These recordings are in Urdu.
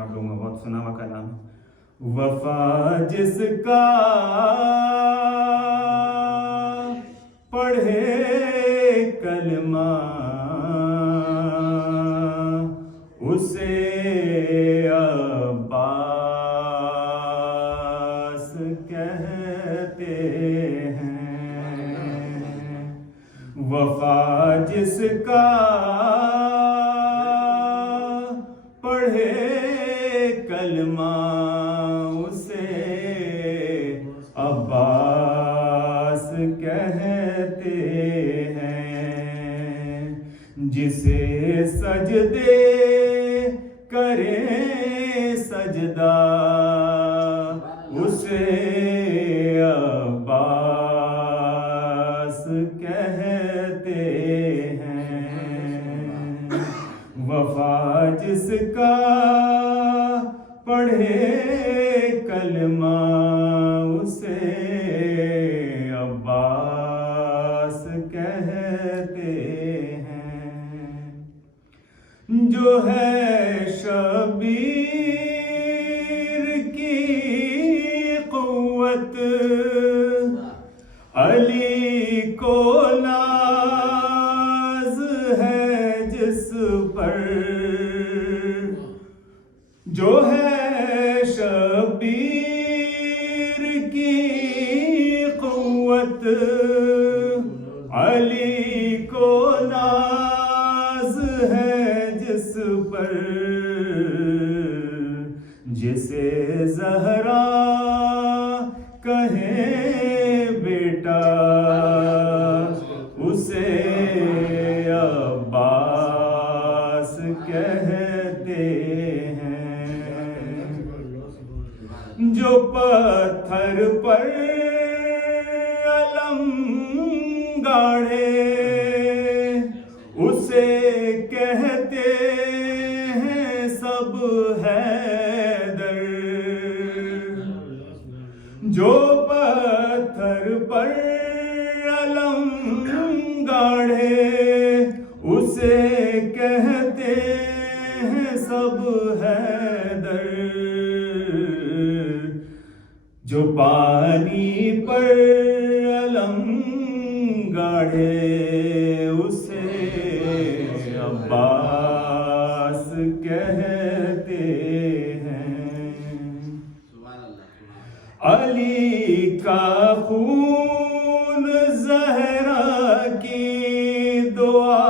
آپ لوگوں نے بہت سنا ہوا کلام ہے. وفا جس کا پڑھے کلمہ اسے عباس کہتے ہیں. وفا جس کا پڑھے کلمہ اسے عباس کہتے ہیں. جسے سجدے کرے سجدہ اسے عباس کہتے ہیں. وفا جس کا پڑھے کلمہ اسے عباس کہتے ہیں. جو ہے شبیر کی قوت علی کو ناز ہے جس پر. جو ہے شبیر کی قوت علی کو ناز ہے جس پر. جسے زہرا کہے بیٹا اسے عباس کہتے ہیں. جو پتھر پر علم گاڑے اسے کہتے ہیں سب حیدر. جو پتھر پر علم گاڑے اسے کہتے ہیں سب حیدر. جو پانی پر علم گاڑے اسے عباس کہتے ہیں. علی کا خون زہرا کی دعا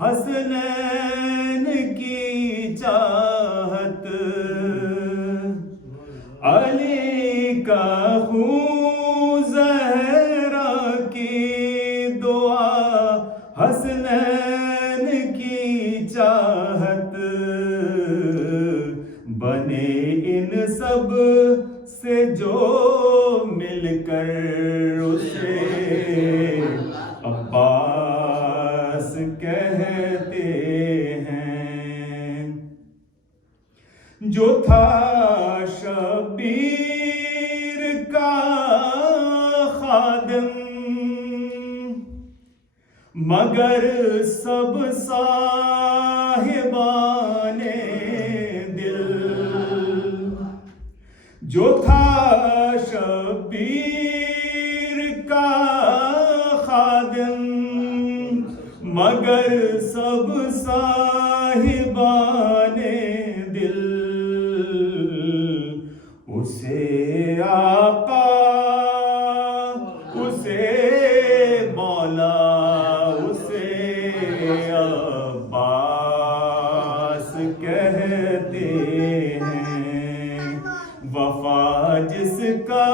حسنین کی چاہت. علی کا خون زہرا کی دعا حسنین کی چاہت. بنے ان سب سے جو مل کر اسے عباس کہتے ہیں. جو تھا شبیر کا خادم مگر سب صاحبان دل. جو تھا شبیر کا خادم مگر سب صاحبان دل. اسے آقا اسے مولا اسے عباس کہتے ہیں. وفا جس کا